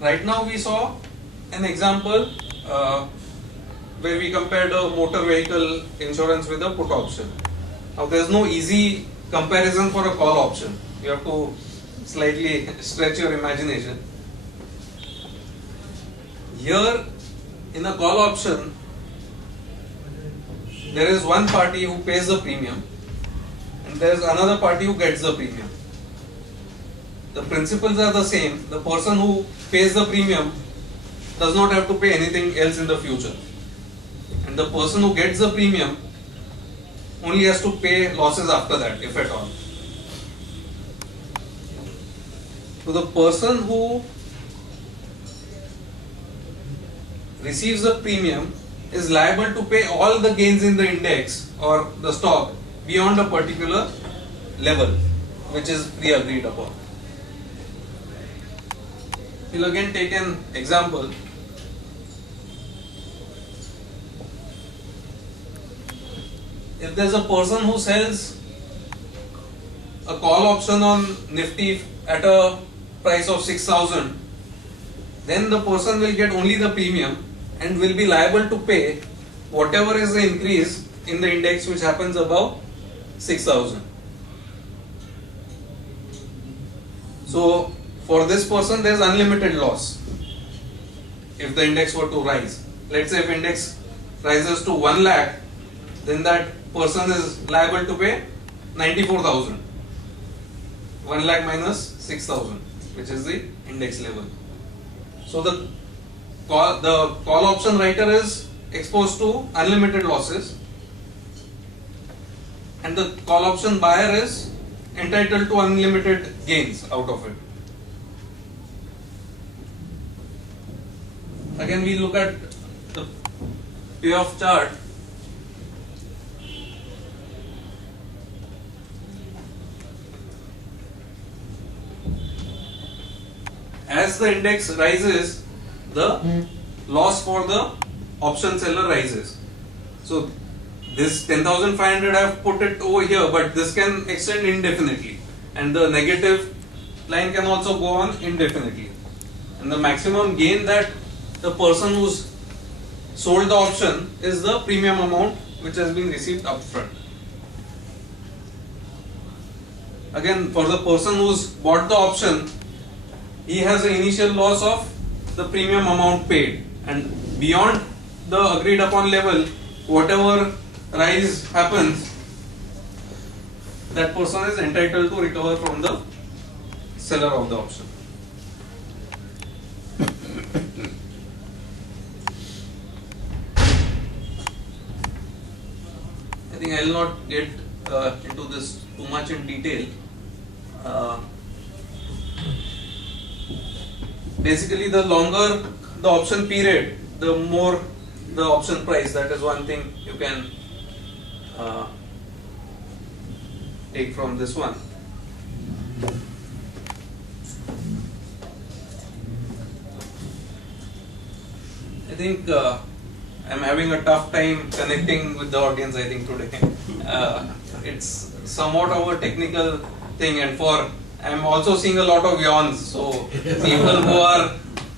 right now we saw an example where we compared a motor vehicle insurance with a put option. Now there is no easy comparison for a call option. You have to slightly stretch your imagination. Here in a call option, there is one party who pays the premium and there is another party who gets the premium. The principles are the same. The person who pays the premium does not have to pay anything else in the future. And the person who gets the premium only has to pay losses after that, if at all. So the person who receives the premium is liable to pay all the gains in the index or the stock beyond a particular level, which is pre-agreed upon. We'll again take an example. If there's a person who sells a call option on Nifty at a price of 6,000, then the person will get only the premium and will be liable to pay whatever is the increase in the index which happens above 6,000. So for this person there is unlimited loss if the index were to rise. Let's say if index rises to 1 lakh, then that person is liable to pay 94,000. 1 lakh minus 6,000, which is the index level. So the call option writer is exposed to unlimited losses and the call option buyer is entitled to unlimited gains out of it. Again, we look at the payoff chart. As the index rises, the loss for the option seller rises. So this 10,500 I have put it over here, but this can extend indefinitely and the negative line can also go on indefinitely. And the maximum gain that the person who's sold the option is the premium amount which has been received upfront. Again, for the person who's bought the option, he has an initial loss of the premium amount paid, and beyond the agreed upon level, whatever rise happens, that person is entitled to recover from the seller of the option. I think I will not get into this too much in detail. Basically, the longer the option period, the more the option price. That is one thing you can take from this one. I think I'm having a tough time connecting with the audience, I think, today. It's somewhat of a technical thing, and I'm also seeing a lot of yawns, so people who are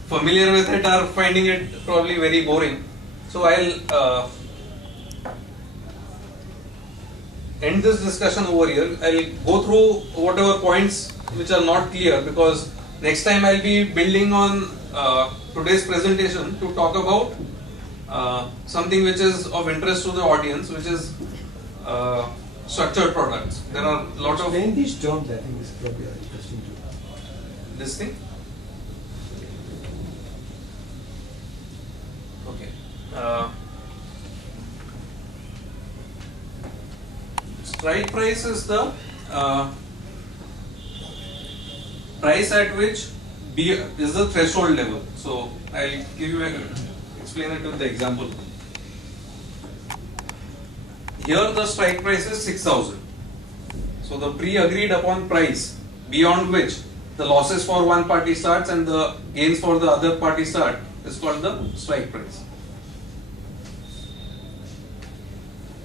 familiar with it are finding it probably very boring. So I'll end this discussion over here. I'll go through whatever points which are not clear, because next time I'll be building on today's presentation to talk about something which is of interest to the audience, which is structured products. There are a lot of... Explain these terms, I think is probably interesting to... This thing? Okay. Strike price is the price at which B is the threshold level. So I'll explain it with the example. Here the strike price is 6,000. So the pre-agreed upon price beyond which the losses for one party starts and the gains for the other party start is called the strike price.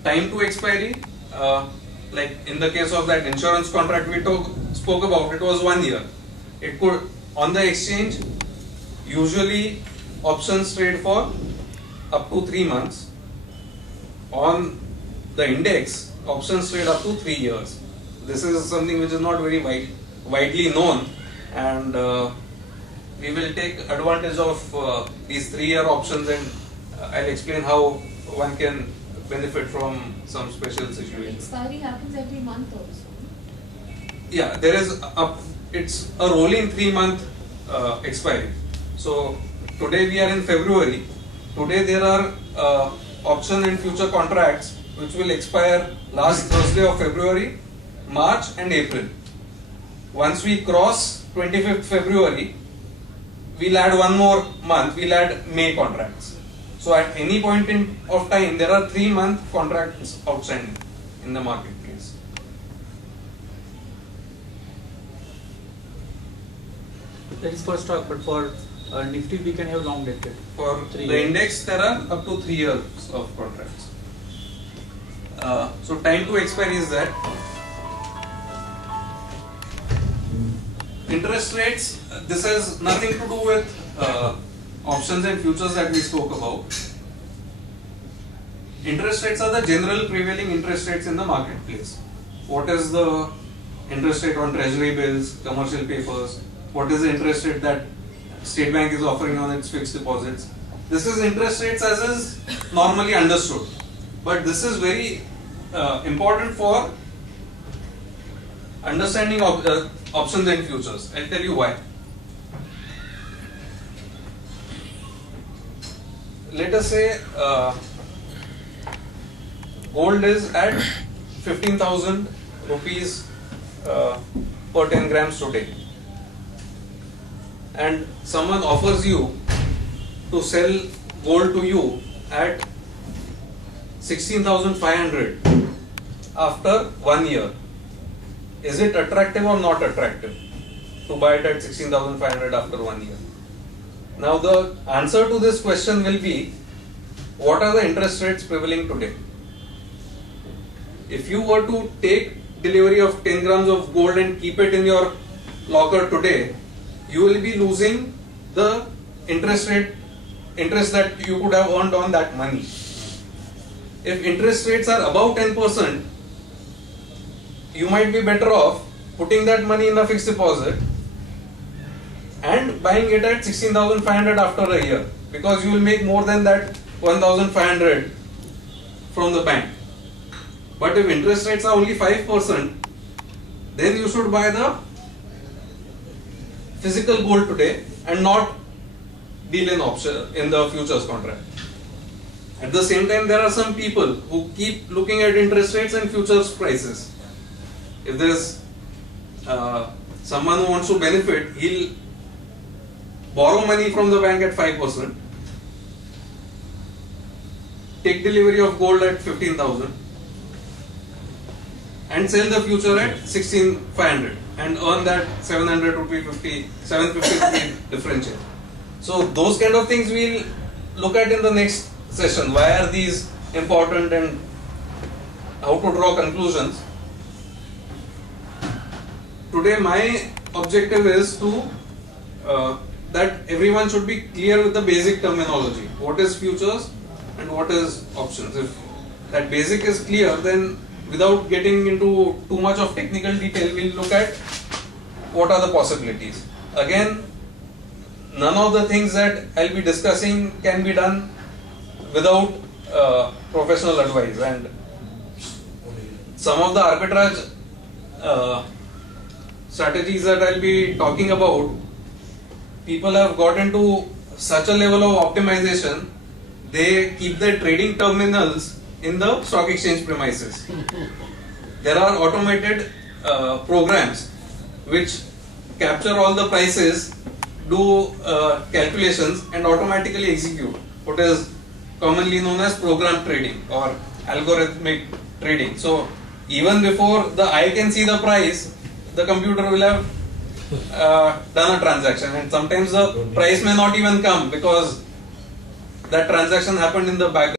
Time to expiry, like in the case of that insurance contract we spoke about, it was 1 year. It could, on the exchange, Usually options trade for up to 3 months. On the index, options trade up to 3 years. This is something which is not very widely known, and we will take advantage of these 3-year options, and I'll explain how one can benefit from some special situation. Expiry happens every month also. Yeah, there is it's a rolling 3-month expiry. So today we are in February. Today there are option and future contracts which will expire last Thursday of February, March and April. Once we cross 25th February, we'll add one more month, we'll add May contracts. So at any point of time, there are 3-month contracts outstanding in the marketplace. That is for stock, but for Nifty we can have long dated. For the index, there are up to 3 years of contracts. So time to expiry is that. Interest rates, this has nothing to do with options and futures that we spoke about. Interest rates are the general prevailing interest rates in the marketplace. What is the interest rate on treasury bills, commercial papers? What is the interest rate that State Bank is offering on its fixed deposits? This is interest rates as is normally understood. But this is very important for understanding of options and futures. I'll tell you why. Let us say gold is at 15,000 rupees per 10 grams today, and someone offers you to sell gold to you at 16,500 after 1 year. Is it attractive or not attractive to buy it at 16,500 after 1 year? Now the answer to this question will be, what are the interest rates prevailing today? If you were to take delivery of 10 grams of gold and keep it in your locker today, you will be losing the interest that you could have earned on that money. If interest rates are above 10%, you might be better off putting that money in a fixed deposit and buying it at 16,500 after a year, because you will make more than that 1,500 from the bank. But if interest rates are only 5%, then you should buy the physical gold today and not deal in the futures contract. At the same time, there are some people who keep looking at interest rates and futures prices. If there is someone who wants to benefit, he'll borrow money from the bank at 5%, take delivery of gold at 15,000 and sell the future at 16,500 and earn that 750 rupee differential. So those kind of things we'll look at in the next session. Why are these important and how to draw conclusions? Today my objective is to that everyone should be clear with the basic terminology. What is futures and what is options? If that basic is clear, then without getting into too much of technical detail, we'll look at what are the possibilities. Again, none of the things that I'll be discussing can be done without professional advice, and some of the arbitrage strategies that I'll be talking about, people have got into such a level of optimization, they keep their trading terminals in the stock exchange premises. There are automated programs which capture all the prices, do calculations and automatically execute what is commonly known as program trading or algorithmic trading. So even before the eye can see the price, the computer will have done a transaction, and sometimes the price may not even come because that transaction happened in the background.